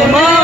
irmãos.